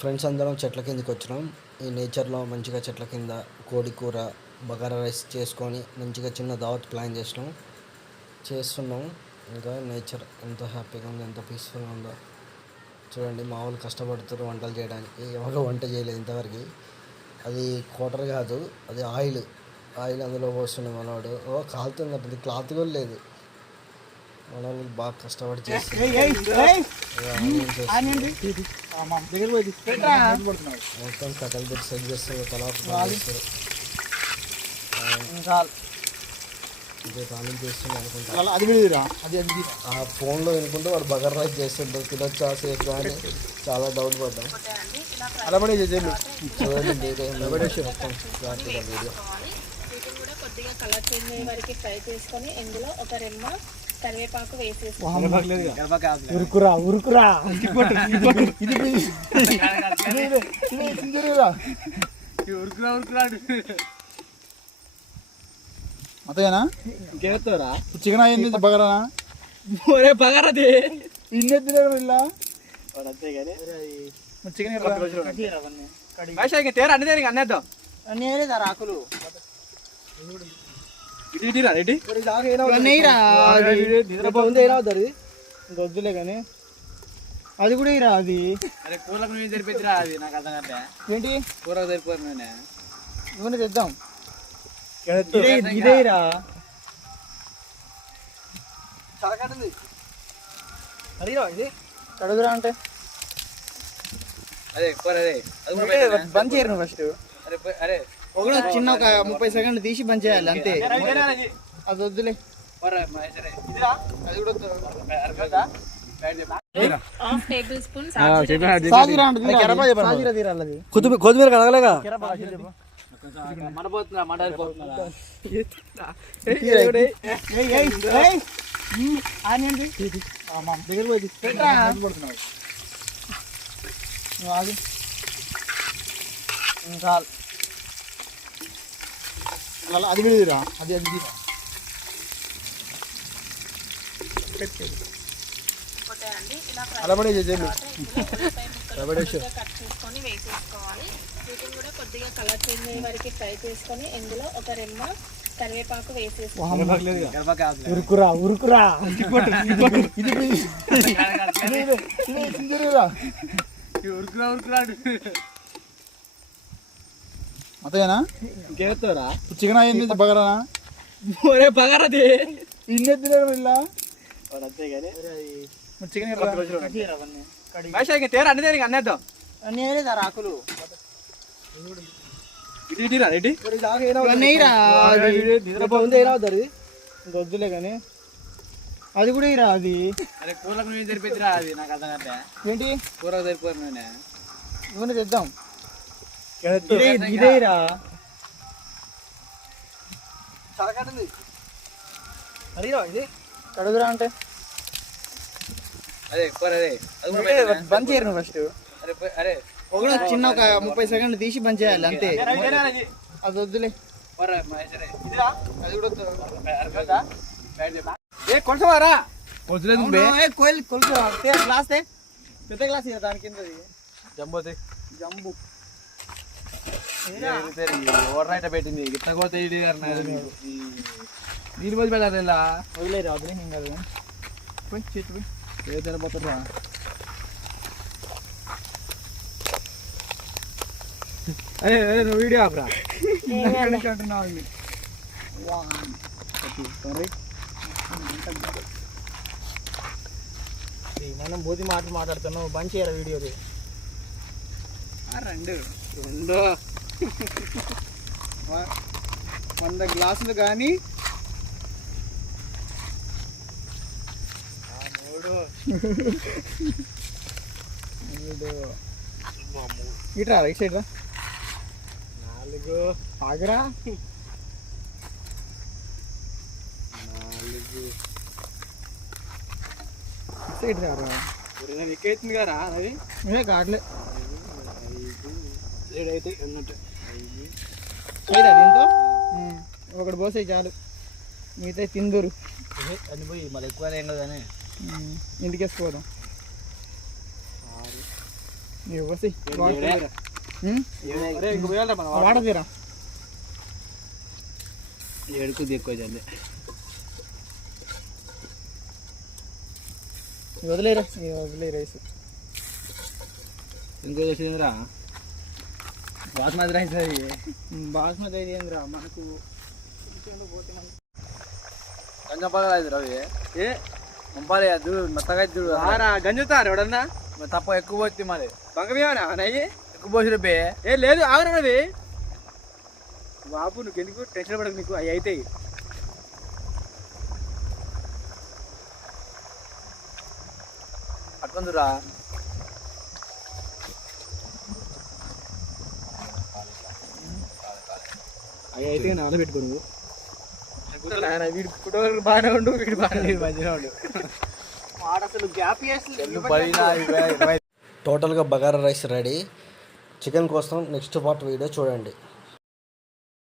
Friends అందరం చెట్ల కిందకి వచ్చినాం. ఈ నేచర్లో మంచిగా చెట్ల కింద కోడి కూర, బగారా రైస్ చేసుకొని మంచిగా చిన్న దావత్ ప్లాన్ చేస్తున్నాం. ఇంకా నేచర్ ఎంత హ్యాపీగా ఉంది, ఎంత పీస్ఫుల్గా ఉందో చూడండి. మా వాళ్ళు కష్టపడుతారు వంటలు చేయడానికి. ఎవరో వంట చేయలేదు ఇంతవరకు. అది క్వార్టర్ కాదు, అది ఆయిల్ అందులో పోస్తుండే మనవాడు. కాలుతుంది అంటే క్లాత్ కూడా లేదు. మన వాళ్ళు బాగా కష్టపడి చేస్తారు. మొత్తం కట్టలు పెట్టి సెట్ చేస్తారు. తర్వాత తాలింపు చేస్తుంది అనుకుంటా. ఆ ఫోన్లో వినుకుంటూ వాడు బగర్ రైస్ చేస్తుంటారు. తినొచ్చా సేఫ్ కానీ చాలా డౌట్ పడ్డాం. చూడండి మొత్తం క్లారిటీగా వీడియో. కొద్దిగా కలర్ చేంజ్ అయ్యే వరకు ఫ్రై చేసుకొని ఇందులో ఒక రెమ్మ కరివేపాకు వేసేసి అంతేనా ఇంకేస్తారా చికెన్ అయ్యింది బగరానా ఒరే బగరది ఇన్నే తినడం ఇలా చికెన్ తేరా అన్ని అన్నేద్దాం అన్నీ ఆకులు వద్దులే కానీ అది కూడా ఇరా. అది కూరకు సరిపోతురా. అది నాకు అర్థం కదా ఏంటి కూరకు సరిపోదు. నూనె తెద్దాం. ఇదేరా కడుగురా అంటే అదే బంద్ చేయరు ఫస్ట్. ఒక చిన్న ఒక 30 సెకండ్లు తీసి బంద్ చేయాలి అంతే. అది వద్దులే. కొత్తిమీర కడగలేగా. అది విడిదిరా. అది అలబడే కట్ చేసుకొని వేసేసుకోవాలి. వీటిని కూడా కొద్దిగా కలర్ చేంజ్ అయ్యే వరకు ఫ్రై చేసుకొని ఇందులో ఒక రెమ్మ కరివేపాకు వేసేసుకోవాలి. అంతేనా ఇంకేస్తారా చికెన్ అయ్యింది బగరానా ఒరే బగరది ఇన్నే తినడం ఇలా చికెన్ తేరా అన్ని అన్నేద్దాం అన్నీ ఆకులు వద్దులే కానీ అది కూడా ఇరా. అది కూరకు సరిపోతురా. అది నాకు అర్థం కదా ఏంటి కూరకు సరిపోదు. నూనె తెద్దాం. ఇదేరా కడుగురా అంటే బంద్ చేయరు ఫస్ట్. ఒక చిన్న ఒక 30 సెకండ్లు తీసి బంద్ చేయాలి అంతే. అది వద్దులే. కొలసవారా గ్లాస్ పెద్ద గ్లాస్ దాని కింద జంబు ఓవర్ పెట్టింది గిట్ట కోత నీళ్ళు పోసి పెట్టారు. ఇలా వదిలేరు వదిలే ఏం కాదు. చెట్టు ఏదైనా పోతారా. అరే నువ్వు వీడియో ఆపరా. మనం బోధి మాటలు మాట్లాడుతున్నాం. బంద్ చేయాలి వీడియోది. రెండు 100 గ్లాసులు కానీ ఇట్రా రైట్ సైడ్ రా. 4 ఆగరా. 4 సైడ్ రా. ఎక్కైతుంది కదా అది కావట్లే. 7 అయితే అన్నట్టు దీంతో ఒకటి పోసే చాలు. మిగతా తిందూరు అని పోయి మళ్ళీ ఎక్కువ ఏం కదా. ఇంటికి వేసుకోదాం. వాడదీరా ఏడుకు ఎక్కువ చల్లే వదిలేరా వదిలే రైస్ ఇంకో చేసిందిరా బాస్మతి రైస్ అది బాస్మతి అయితే ఏందిరా మనకు కొంచెం పగల అది రవి ఏ పంపాలి అది మెత్తగా చూడు గంజుతారు ఎవడన్నా తప్ప ఎక్కువ పోతుంది మరి బంగమేమన్నా నయ్యి ఎక్కువ పోసి రేపే ఏ లేదు ఆగనవి బాబు నువ్వు ఎందుకు టెన్షన్ పడకు నీకు అవి అవుతాయి పట్టుకుందురా అవి అయితే నానబెట్టుకో నువ్వు వీడి ఫోటోగ్రఫర్ బాగానే ఉండు వీడు బాగానే మంచిగా ఉండు వాడు అసలు గ్యాప్ టోటల్గా బగారా రైస్ రెడీ. చికెన్ కోసం నెక్స్ట్ పార్ట్ వీడియో చూడండి.